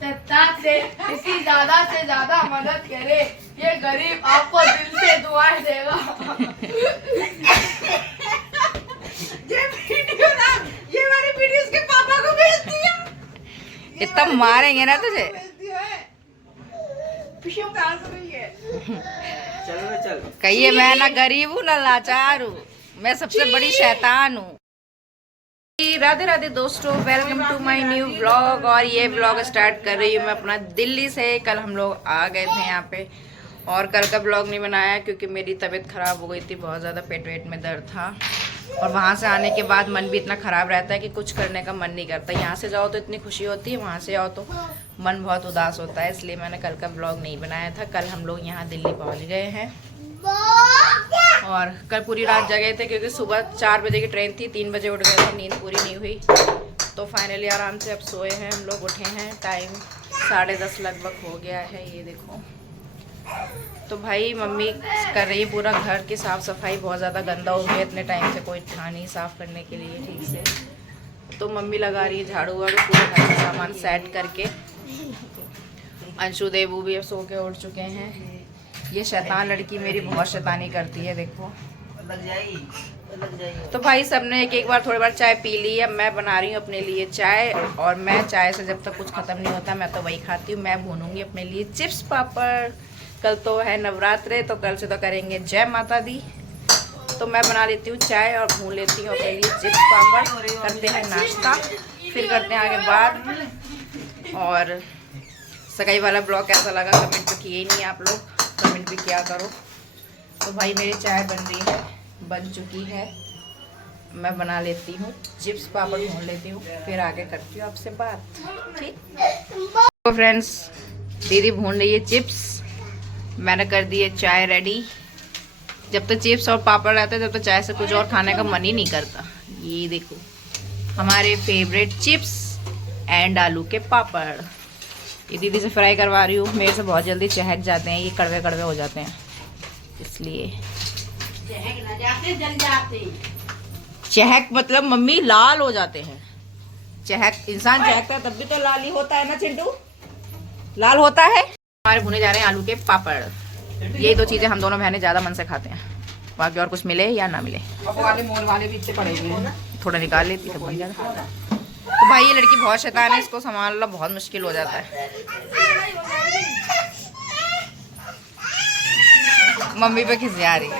सत्ता से इसकी ज्यादा से ज्यादा मदद करे, ये गरीब आपको दिल से दुआएं देगा। ये वाली वीडियो इसके पापा को भेज दिया। इतना मारेंगे ना तुझे। चल कहिए मैं ना गरीब हूँ ना लाचार हूँ, मैं सबसे बड़ी शैतान हूँ। राधे राधे दोस्तों, welcome to my new vlog. और ये व्लॉग स्टार्ट कर रही हूँ मैं अपना दिल्ली से। कल हम लोग आ गए थे यहाँ पे और कल का व्लॉग नहीं बनाया क्योंकि मेरी तबीयत ख़राब हो गई थी, बहुत ज़्यादा पेट वेट में दर्द था। और वहाँ से आने के बाद मन भी इतना ख़राब रहता है कि कुछ करने का मन नहीं करता। यहाँ से जाओ तो इतनी खुशी होती है, वहाँ से आओ तो मन बहुत उदास होता है, इसलिए मैंने कल का व्लॉग नहीं बनाया था। कल हम लोग यहाँ दिल्ली पहुँच गए हैं और कल पूरी रात जगे थे क्योंकि सुबह 4 बजे की ट्रेन थी, 3 बजे उठ गए थे, नींद पूरी नहीं हुई। तो फाइनली आराम से अब सोए हैं, हम लोग उठे हैं, टाइम 10:30 लगभग हो गया है। ये देखो, तो भाई मम्मी कर रही है पूरा घर की साफ़ सफाई, बहुत ज़्यादा गंदा हो गया, इतने टाइम से कोई था नहीं साफ़ करने के लिए ठीक से। तो मम्मी लगा रही है झाड़ू वाड़ू, पूरा घर का सामान सेट करके। अंशु देवू भी अब सो के उठ चुके हैं। ये शैतान लड़की मेरी बहुत शैतानी करती है, देखो लग जाएगी। तो भाई सबने एक एक बार थोड़ी बार चाय पी ली। अब मैं बना रही हूँ अपने लिए चाय, और मैं चाय से जब तक कुछ ख़त्म नहीं होता मैं तो वही खाती हूँ। मैं भूनूंगी अपने लिए चिप्स पापड़। कल तो है नवरात्रे, तो कल से तो करेंगे जय माता दी। तो मैं बना लेती हूँ चाय और भून लेती हूँ अपने लिए चिप्स पापड़। करते हैं नाश्ता, फिर करते हैं आगे बात। और सगाई वाला ब्लॉग कैसा लगा कमेंट तो किए ही नहीं आप लोग, कमेंट भी किया करो। तो भाई मेरी चाय बन रही है, बन चुकी है, मैं बना लेती हूँ चिप्स पापड़ भून लेती हूँ, फिर आगे करती हूँ आपसे बात, ठीक। तो फ्रेंड्स, दीदी भून रही है चिप्स, मैंने कर दी है चाय रेडी। जब तक चिप्स और पापड़ रहते हैं तब तक चाय से कुछ और खाने का मन ही नहीं करता। ये देखो हमारे फेवरेट चिप्स एंड आलू के पापड़। ये दीदी से फ्राई करवा रही हूँ, मेरे से बहुत जल्दी चहक जाते हैं, ये कड़वे कड़वे हो जाते हैं, इसलिए। चहक मतलब मम्मी लाल हो जाते हैं। चहक, इंसान चहकता है तब भी तो लाल ही होता है ना चिंटू, लाल होता है। हमारे भुने जा रहे हैं आलू के पापड़। ये दो चीजें हम दोनों बहनें ज्यादा मन से खाते हैं, बाकी और कुछ मिले या ना मिले। वाले मोल वाले भी इतने पड़े हुए हैं, थोड़ा निकाल लेती तब बन जाता। तो भाई ये लड़की बहुत शैतान है, इसको संभालना बहुत मुश्किल हो जाता है। मम्मी पे खिसिया रही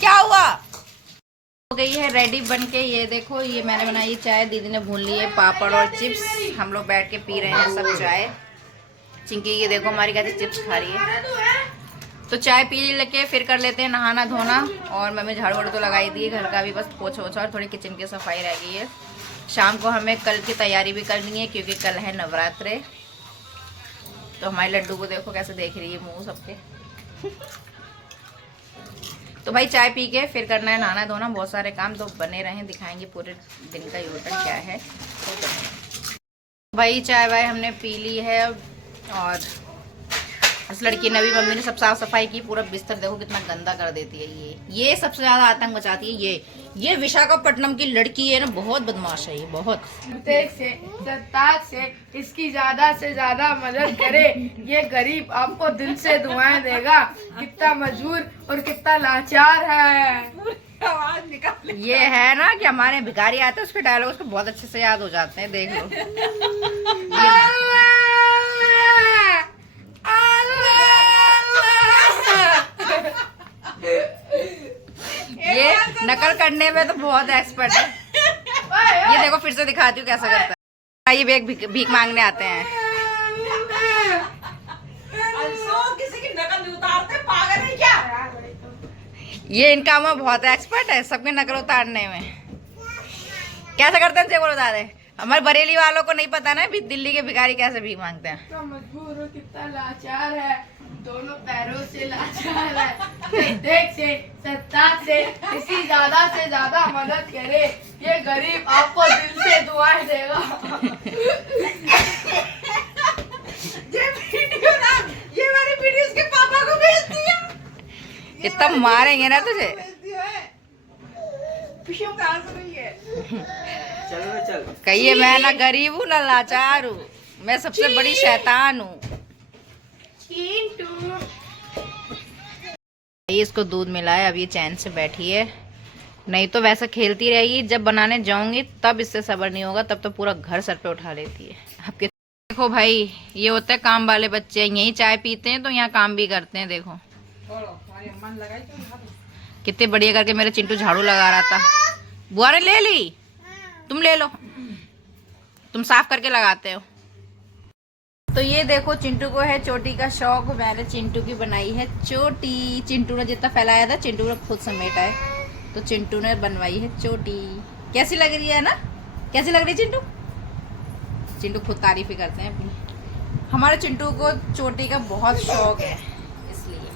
क्या हुआ? हो गई है रेडी बन के। ये देखो, ये मैंने बनाई चाय, दीदी ने भून ली है पापड़ और चिप्स। हम लोग बैठ के पी रहे हैं सब चाय। चिंकी ये देखो हमारी कैसे चिप्स खा रही है। तो चाय पी लेके फिर कर लेते हैं नहाना धोना। और मम्मी झाड़ू वाड़ू तो लगाई दी है, घर का भी बस पोछा ओछा और थोड़ी किचन की सफाई रह गई है। शाम को हमें कल की तैयारी भी करनी है क्योंकि कल है नवरात्रे। तो हमारे लड्डू को देखो कैसे देख रही है मुँह सबके। तो भाई चाय पी के फिर करना है नहाना धोना, बहुत सारे काम। तो बने रहें, दिखाएंगे पूरे दिन का योजना क्या है। भाई चाय वाय हमने पी ली है और उस लड़की ने भी, मम्मी ने सब साफ सफाई की। पूरा बिस्तर देखो कितना गंदा कर देती है। ये सबसे ज्यादा आतंक मचाती है। ये विशाखापट्टनम की लड़की है ना, बहुत बदमाश है ये, बहुत। सत्ता से इसकी ज्यादा से ज्यादा मदद करे, ये गरीब आपको दिल से दुआएं देगा। कितना मजबूर और कितना लाचार है। आवाज निकाल। ये है ना कि हमारे भिखारी आते हैं, उसके डायलॉग उसको बहुत अच्छे से याद हो जाते हैं, देख लो। ये नकल करने में तो बहुत एक्सपर्ट है। ये देखो फिर से दिखाती हूँ कैसा करता है। ये भीख मांगने आते हैं। किसी की नकल नहीं उतारते, पागल है क्या? ये इनका में बहुत एक्सपर्ट है सबके नकल उतारने में। कैसे करते हैं चेक बता दे। हमारे बरेली वालों को नहीं पता ना दिल्ली के भिखारी कैसे भीख मांगते हैं। कितना मजबूर और कितना लाचार है, दोनों पैरों से लाचार है। देख से सत्ता से इसकी ज्यादा से ज्यादा मदद करे, ये गरीब आपको दिल से दुआएं देगा। ये वाली वीडियो इसके पापा को भेज दिया। इतना मारेंगे ना तुझे। कहाँ से चल बे चल। कहिए मैं ना गरीब हूँ ना लाचार हूँ, मैं सबसे बड़ी शैतान हूँ। चिंटू इसको दूध मिला है, अब ये चैन से बैठी है, नहीं तो वैसा खेलती रहेगी। जब बनाने जाऊंगी तब इससे सब्र नहीं होगा, तब तो पूरा घर सर पे उठा लेती है। आपके देखो भाई, ये होते हैं काम वाले बच्चे, यहीं चाय पीते हैं तो यहाँ काम भी करते हैं। देखो कितने बढ़िया करके मेरे चिंटू झाड़ू लगा रहा था। बुआ ने ले ली, तुम ले लो, तुम साफ करके लगाते हो। तो ये देखो चिंटू को है चोटी का शौक, मैंने चिंटू की बनाई है चोटी। चिंटू ने जितना फैलाया था चिंटू ने खुद समेटा है, तो चिंटू ने बनवाई है चोटी। कैसी लग रही है ना, कैसी लग रही है चिंटू? चिंटू खुद तारीफ ही करते हैं अपनी। हमारे चिंटू को चोटी का बहुत शौक है, इसलिए।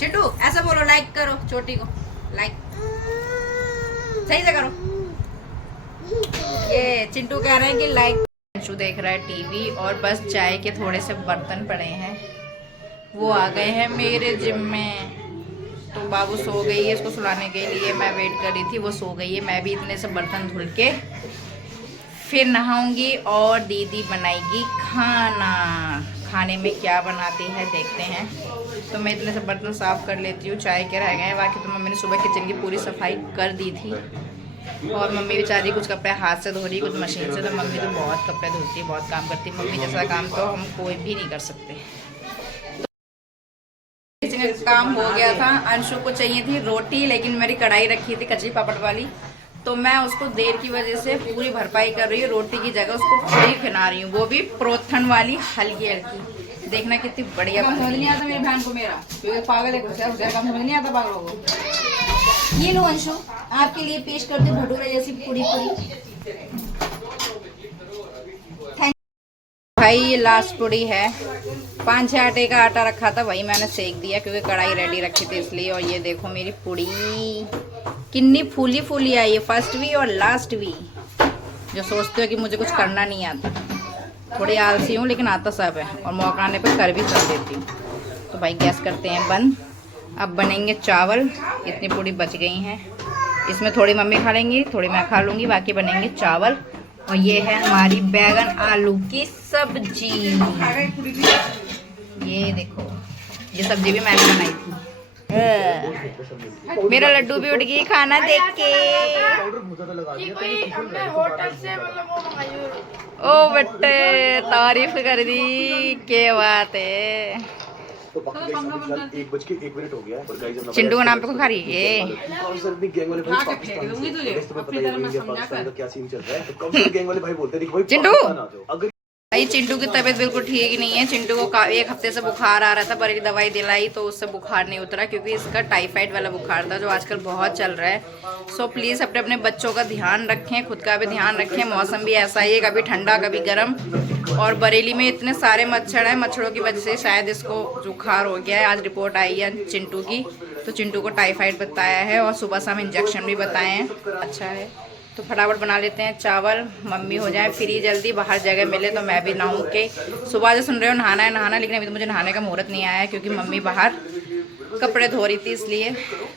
चिंटू ऐसा बोलो, लाइक करो चोटी को, लाइक सही से करो। ये चिंटू कह रहे हैं कि लाइक। अंशु देख रहा है टीवी, और बस चाय के थोड़े से बर्तन पड़े हैं, वो आ गए हैं मेरे जिम में। तो बाबू सो गई है, इसको सुलाने के लिए मैं वेट कर रही थी, वो सो गई है। मैं भी इतने से बर्तन धुल के फिर नहाऊंगी और दीदी बनाएगी खाना। खाने में क्या बनाती है देखते हैं। तो मैं इतने से बर्तन साफ़ कर लेती हूँ, चाय के रह गए हैं, बाकी तो मम्मी ने सुबह किचन की पूरी सफाई कर दी थी। और मम्मी बेचारी कुछ कपड़े हाथ से धो रही, कुछ मशीन से। तो मम्मी तो बहुत कपड़े धोती है, बहुत काम करती है। मम्मी जैसा काम तो हम कोई भी नहीं कर सकते। तो काम हो गया था। अंशु को चाहिए थी रोटी, लेकिन मेरी कढ़ाई रखी थी कच्ची पापड़ वाली, तो मैं उसको देर की वजह से पूरी भरपाई कर रही हूँ। रोटी की जगह उसको पूरी खिला रही हूँ, वो भी प्रोथन वाली हल्की हल्की। देखना कितनी बढ़िया। समझ नहीं आता मेरी बहन को, मेरा पागल है कुछ, काम समझ नहीं आता पागलों को। ये लो अंशु, आपके लिए पेश करते भटूरे जैसी पूरी पूरी। भाई ये लास्ट पूरी है, 5-6 आटे का आटा रखा था, वही मैंने सेक दिया क्योंकि कढ़ाई रेडी रखी थी इसलिए। और ये देखो मेरी पूरी कितनी फूली फूली आई है, फर्स्ट भी और लास्ट भी। जो सोचते हो कि मुझे कुछ करना नहीं आता, थोड़ी आलसी हूँ लेकिन आता सब है, और मौका आने पे कर भी कर देती हूँ। तो भाई गैस करते हैं बंद। अब बनेंगे चावल, इतनी पूरी बच गई हैं, इसमें थोड़ी मम्मी खा लेंगी, थोड़ी मैं खा लूँगी, बाकी बनेंगे चावल। और ये है हमारी बैगन आलू की सब्जी। ये देखो, ये सब्जी भी मैंने बनाई थी। मेरा लड्डू भी उठ गई खाना देख के। कि कोई हमने होटल से मतलब वो मंगाई। ओ बट्टे तारीफ कर दी, क्या बात है। तो बाकी गाइस 1:01 हो गया है और गाइस हम चिंटू का नाम पे को खा रही है। कौशल भी गैंग वाले भाई पाकिस्तान से तुम्हें पता ही है इंडिया पाकिस्तान का क्या सीन चल रहा है। तो कौशल गैंग वाले भाई बोलते हैं कि भाई चिंटू! पाकिस्तान आ जाओ। अगर भाई चिंटू की तबीयत बिल्कुल ठीक ही नहीं है। चिंटू को 1 हफ्ते से बुखार आ रहा था, बड़ी दवाई दिलाई तो उससे बुखार नहीं उतरा, क्योंकि इसका टाइफाइड वाला बुखार था जो आजकल बहुत चल रहा है। सो प्लीज़ अपने अपने बच्चों का ध्यान रखें, खुद का भी ध्यान रखें। मौसम भी ऐसा ही है, कभी ठंडा कभी गर्म। और बरेली में इतने सारे मच्छर हैं, मच्छरों की वजह से शायद इसको बुखार हो गया है। आज रिपोर्ट आई है चिंटू की, तो चिंटू को टाइफाइड बताया है और सुबह शाम इंजेक्शन भी बताए हैं। अच्छा है, तो फटाफट बना लेते हैं चावल, मम्मी हो जाए फ्री जल्दी, बाहर जगह मिले तो मैं भी नहाऊं के। सुबह से सुन रहे हो नहाना है नहाना, लेकिन अभी तो मुझे नहाने का मुहूर्त नहीं आया है क्योंकि मम्मी बाहर कपड़े धो रही थी इसलिए।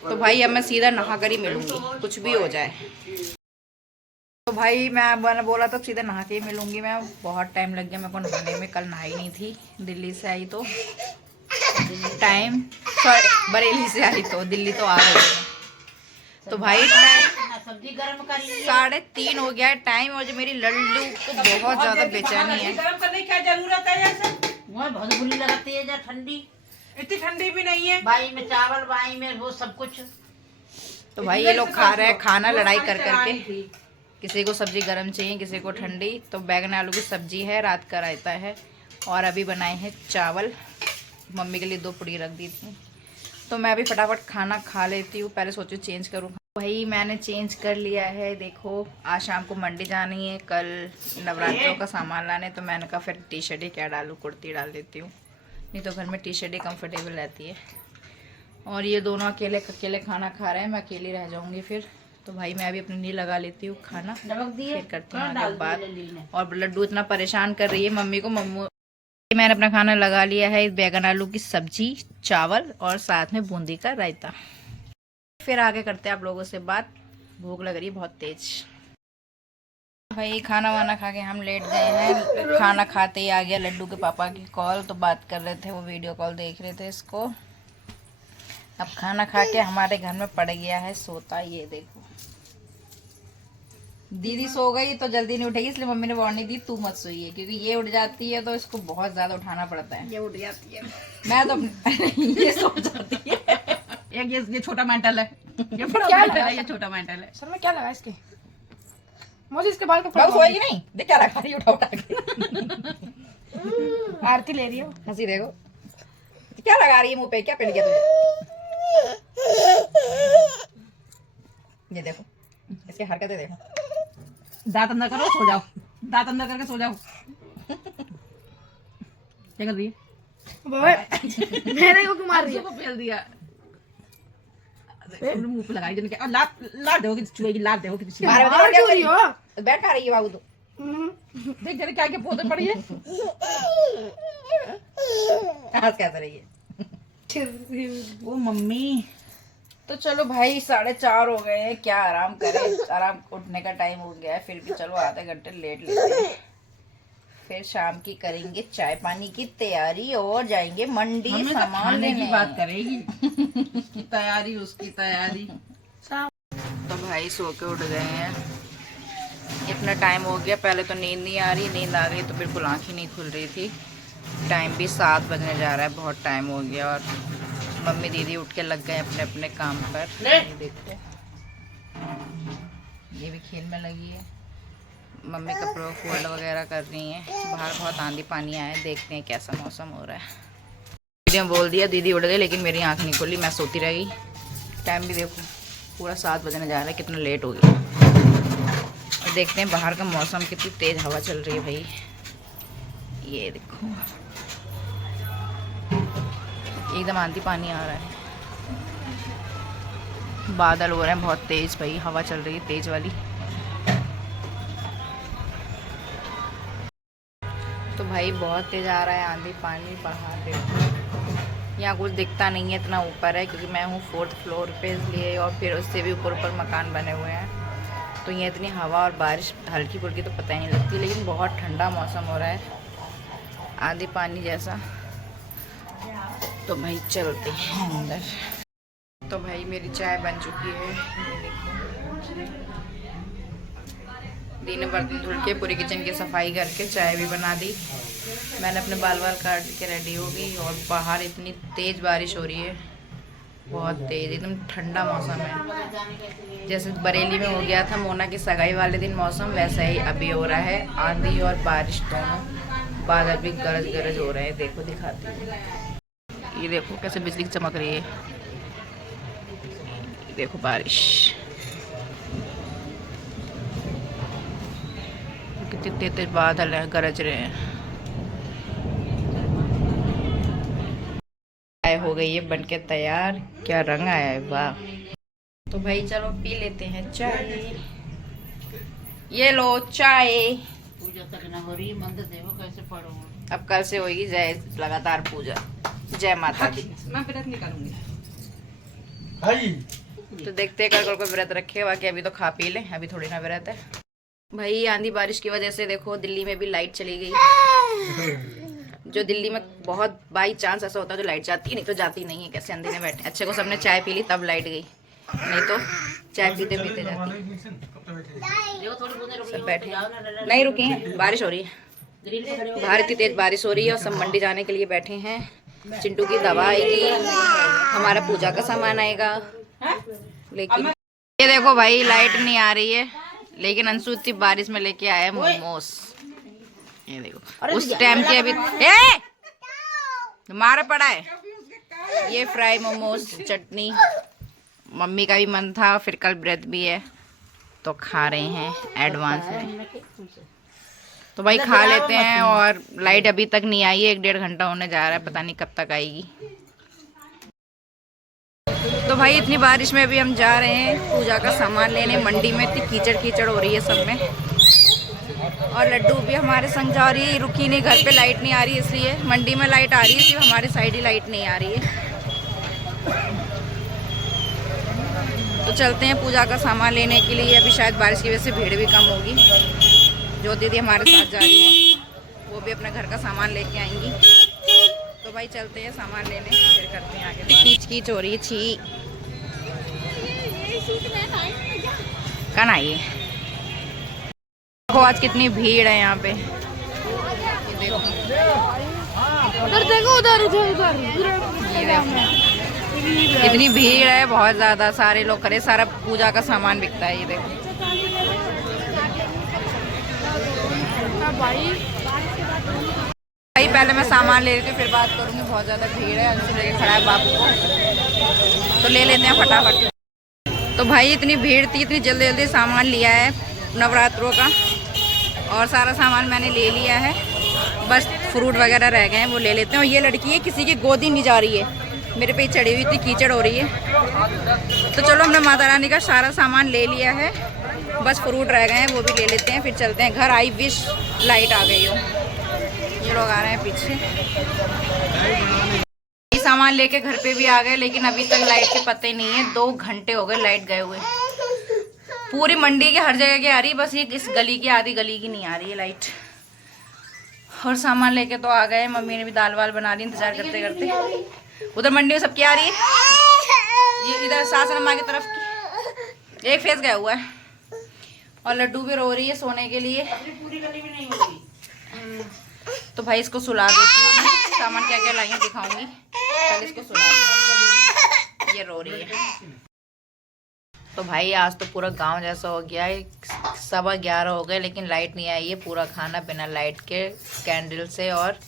तो भाई अब मैं सीधा नहा कर ही मिलूँगी, कुछ भी हो जाए। तो भाई मैंने बोला तो सीधा नहा के ही मिलूँगी मैं। बहुत टाइम लग गया मेरे को नहाने में, कल नहाई नहीं थी, दिल्ली से आई तो टाइम, सॉरी बरेली से आई तो दिल्ली तो आ गई। तो भाई 3:30 हो गया है टाइम, और जो मेरी लल्लू को बहुत ज्यादा बेचैनी है। गरम करने की क्या जरूरत है ऐसे? वहाँ बहुत बुरी लगती है, जब ठंडी, इतनी ठंडी भी नहीं है। बाई में चावल, बाई में वो सब कुछ। तो भाई ये लोग खा रहे हैं खाना लड़ाई कर करके, किसी को सब्जी गरम चाहिए, किसी को ठंडी। तो बैगन आलू की सब्जी है, रात का रायता है, और अभी बनाए हैं चावल। मम्मी के लिए 2 पूड़ी रख दी थी, तो मैं अभी फटाफट खाना खा लेती हूँ। पहले सोचू चेंज करूँ, भाई मैंने चेंज कर लिया है। देखो आज शाम को मंडी जानी है, कल नवरात्रों का सामान लाने, तो मैंने कहा फिर टी शर्ट ही क्या डालूँ, कुर्ती डाल देती हूँ, नहीं तो घर में टी शर्ट ही कंफर्टेबल रहती है। और ये दोनों अकेले अकेले खाना खा रहे हैं, मैं अकेली रह जाऊँगी फिर। तो भाई मैं अभी अपने लिए लगा लेती हूँ खाना, फिर करती हूँ आगे बात। और लड्डू इतना परेशान कर रही है मम्मी को। मम्मी मैंने अपना खाना लगा लिया है, बैगन आलू की सब्जी, चावल और साथ में बूंदी का रायता। फिर आगे करते हैं आप लोगों से बात। भूख लग रही है बहुत तेज। भाई खाना वाना खा के हम लेट गए हैं। खाना खाते ही आ गया लड्डू के पापा की कॉल, तो बात कर रहे थे, वो वीडियो कॉल देख रहे थे इसको। अब खाना खा के हमारे घर में पड़ गया है सोता। ये देखो दीदी सो गई तो जल्दी नहीं उठेगी, इसलिए मम्मी ने वार्निंग दी तू मत सोइए, क्योंकि ये उठ जाती है तो इसको बहुत ज्यादा उठाना पड़ता है। ये उठ जाती है। मैं तो ये सो जाती है। एक ये छोटा मेंटल है, ये बड़ा क्या मेंटल लगा? है, ये छोटा मेंटल है। सर में क्या लगा इसके? मुझे इसके बाल को बाबू सोएगी नहीं, देख क्या रखा रही है, उठा के आरती ले रही हो। हंसी देखो क्या लगा रही है मुंह पे, क्या पिट गया तुझे। ये देखो इसकी हरकतें देखो। दांत अंदर करो, सो जाओ, दांत अंदर करके सो जाओ। क्या कर रही है? मेरे को क्यों मार रही है? को फेल दिया, मुंह पे लगाई जन के, और लात दोगी, चुएगी, लात दोगी किसी मारे मार क्या क्यों रही हो? बैठ खा रही है बाबू तो। देख जरा क्या क्या पोते पड़ी है। हंस कैसे रही है। ओ मम्मी, तो चलो भाई 4:30 हो गए हैं, क्या आराम करें, आराम उठने का टाइम हो गया है, फिर भी चलो आधे घंटे लेट लेते हैं। फिर शाम की करेंगे चाय पानी की तैयारी और जाएंगे मंडी मम्मी तो सामान खाने लेने की बात करेगी। तैयारी, उसकी तैयारी। तो भाई सो के उठ गए हैं, इतना टाइम हो गया। पहले तो नींद नहीं आ रही, नींद आ गई तो बिल्कुल आँख ही नहीं खुल रही थी। टाइम भी 7 बजने जा रहा है, बहुत टाइम हो गया। और मम्मी दीदी उठ के लग गए अपने अपने काम पर। ये देखो ये भी खेल में लगी है। मम्मी कपड़ों फोल्ड वगैरह कर रही हैं। बाहर बहुत आंधी पानी आया है, देखते हैं कैसा मौसम हो रहा है। दीदी ने बोल दिया दीदी उठ गई, लेकिन मेरी आँख नहीं खुली, मैं सोती रह गई। टाइम भी देखो पूरा 7 बजने जा रहा है, कितना लेट हो गया। और देखते हैं बाहर का मौसम, कितनी तेज़ हवा चल रही है भाई। ये देखो एकदम आंधी पानी आ रहा है, बादल हो रहे हैं बहुत तेज भाई, हवा चल रही है तेज वाली। तो भाई बहुत तेज आ रहा है आंधी पानी। बाहर देखो यहाँ कुछ दिखता नहीं है, इतना ऊपर है क्योंकि मैं हूँ 4th फ्लोर पे, इसलिए। और फिर उससे भी ऊपर ऊपर मकान बने हुए हैं, तो ये इतनी हवा और बारिश हल्की फुल्की तो पता ही नहीं लगती, लेकिन बहुत ठंडा मौसम हो रहा है, आंधी पानी जैसा। तो भाई चलते हैं अंदर। तो भाई मेरी चाय बन चुकी है, ये देखो। दी ने बर्तन धुल के पूरी किचन की सफाई करके चाय भी बना दी। मैंने अपने बाल काट के रेडी हो गई। और बाहर इतनी तेज़ बारिश हो रही है, बहुत तेज़, एकदम ठंडा मौसम है। जैसे बरेली में हो गया था मोना की सगाई वाले दिन मौसम, वैसा ही अभी हो रहा है, आंधी और बारिश दोनों। बादल भी गरज गरज हो रहे हैं, देखो दिखाती हूँ। ये देखो कैसे बिजली चमक रही है, ये देखो बारिश कितने तेज बादल हैं, गरज रहे हैं। चाय हो गई है बनके तैयार, क्या रंग आया है, वाह। तो भाई चलो पी लेते हैं चाय। ये लो चाय। पूजा तक ना हो रही है, मंदिर देखो कैसे पड़ो। अब कल से होगी जय लगातार पूजा, जय माता दी। मैं व्रत निकालूंगी। तो देखते हैं कल को व्रत रखे, बाकी अभी तो खा पी ले, अभी थोड़ी ना व्रत है। भाई आंधी बारिश की वजह से देखो दिल्ली में भी लाइट चली गई। जो दिल्ली में बहुत बाई चांस ऐसा होता है जो लाइट जाती है, नहीं तो जाती नहीं है। कैसे अंधेरे में बैठे, अच्छे को सबने चाय पी ली तब लाइट गई, नहीं तो चाय पीते पीते जाती। सब बैठे नहीं रुके हैं, बारिश हो रही है बाहर, इतनी तेज बारिश हो रही है। और सब मंडी जाने के लिए बैठे हैं। चिंटू की दवा आएगी, हमारा पूजा का सामान आएगा। लेकिन ये देखो भाई लाइट नहीं आ रही है, लेकिन अंशु इतनी बारिश में लेके आया मोमोस। ये देखो उस टाइम के अभी मारा पड़ा है। ये फ्राई मोमोस, चटनी, मम्मी का भी मन था, फिर कल व्रत भी है तो खा रहे हैं एडवांस में। तो भाई खा लेते हैं। और लाइट अभी तक नहीं आई है, 1-1.5 घंटा होने जा रहा है, पता नहीं कब तक आएगी। तो भाई इतनी बारिश में भी हम जा रहे हैं पूजा का सामान लेने मंडी में। इतनी कीचड़ कीचड़ हो रही है सब में। और लड्डू भी हमारे संग जा रही है, रुकी नहीं, घर पे लाइट नहीं आ रही, इसलिए मंडी में लाइट आ रही है, सिर्फ हमारी साइड ही लाइट नहीं आ रही है। तो चलते हैं पूजा का सामान लेने के लिए। अभी शायद बारिश की वजह से भीड़ भी कम होगी। जो दीदी हमारे साथ जा रही है वो भी अपने घर का सामान लेके आएंगी। तो भाई चलते हैं सामान लेने, फिर करते हैं आगे। खींच खींच हो रही है, छी कहाँ आइए। देखो आज कितनी भीड़ है यहाँ पे, देखो उधर देखो, उधर उधर उधर ये देखो कितनी भीड़ है, बहुत ज़्यादा। सारे लोग खड़े, सारा पूजा का सामान बिकता है। ये देखो भाई पहले मैं सामान ले रही थी, फिर बात करूँगी। बहुत ज़्यादा भीड़ है, अंशु लेके खड़ा है बाबू को, तो ले लेते हैं फटाफट। तो भाई इतनी भीड़ थी, इतनी जल्दी जल्दी सामान लिया है नवरात्रों का, और सारा सामान मैंने ले लिया है। बस फ्रूट वगैरह रह गए हैं, वो ले लेते हैं। और ये लड़की है किसी की गोदी नहीं जा रही है, मेरे पे चढ़ी हुई थी, कीचड़ हो रही है। तो चलो हमने माता रानी का सारा सामान ले लिया है, बस फ्रूट रह गए हैं, वो भी ले लेते हैं, फिर चलते हैं घर। आई विश लाइट आ गई हो। ये लोग आ रहे हैं पीछे। सामान लेके घर पे भी आ गए, लेकिन अभी तक लाइट के पते नहीं है। 2 घंटे हो गए लाइट गए हुए। पूरी मंडी के हर जगह की आ रही, बस ये इस गली की, आधी गली की नहीं आ रही है लाइट। और सामान लेके तो आ गए। मम्मी ने भी दाल वाल बना ली इंतजार करते करते। उधर मंडी में सबकी आ रही है, ये इधर सासन माँ की तरफ की एक फेस गया हुआ है। और लड्डू भी रो रही है सोने के लिए। पूरी गली में नहीं होगी। तो भाई इसको सुला देती हूँ। सामान क्या क्या लाई हूँ दिखाऊंगी, पहले इसको सुला दूँ। ये रो रही है। तो भाई आज तो पूरा गांव जैसा हो गया है। 11:15 हो गए लेकिन लाइट नहीं आई है। पूरा खाना बिना लाइट के, कैंडल से और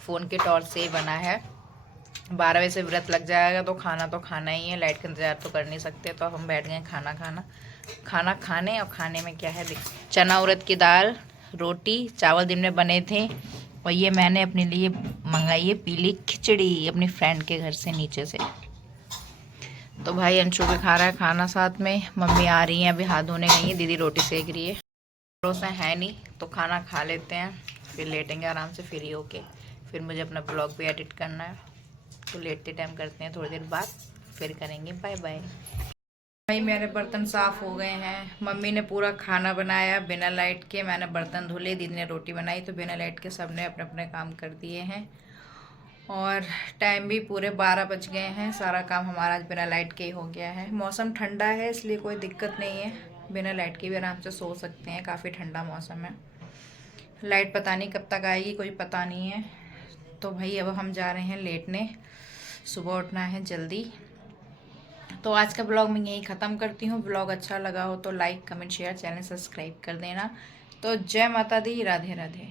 फ़ोन के टॉर्च से ही बना है। 12 बजे से व्रत लग जाएगा तो खाना ही है। लाइट का इंतजार तो कर नहीं सकते, तो हम बैठ गए खाना खाने। और खाने में क्या है, चना उड़द की दाल, रोटी, चावल दिन में बने थे। और ये मैंने अपने लिए मंगाई है पीली खिचड़ी अपनी फ्रेंड के घर से नीचे से। तो भाई अंशु भी खा रहा है खाना साथ में। मम्मी आ रही हैं, अभी हाथ धोने गई है। दीदी रोटी सेक रही है। भरोसा है नहीं, तो खाना खा लेते हैं, फिर लेटेंगे आराम से फ्री होके। फिर मुझे अपना ब्लॉग भी एडिट करना है, तो लेटते टाइम करते हैं थोड़ी देर बाद, फिर करेंगे बाय बाय। भाई मेरे बर्तन साफ़ हो गए हैं। मम्मी ने पूरा खाना बनाया बिना लाइट के, मैंने बर्तन धुले, दीदी ने रोटी बनाई। तो बिना लाइट के सब ने अपने अपने काम कर दिए हैं। और टाइम भी पूरे 12 बज गए हैं। सारा काम हमारा आज बिना लाइट के ही हो गया है। मौसम ठंडा है इसलिए कोई दिक्कत नहीं है, बिना लाइट के भी आराम से सो सकते हैं। काफ़ी ठंडा मौसम है। लाइट पता नहीं कब तक आएगी, कोई पता नहीं है। तो भाई अब हम जा रहे हैं लेटने, सुबह उठना है जल्दी। तो आज का ब्लॉग मैं यहीं ख़त्म करती हूँ। ब्लॉग अच्छा लगा हो तो like, comment, share, channel subscribe कर देना। तो जय माता दी, राधे राधे।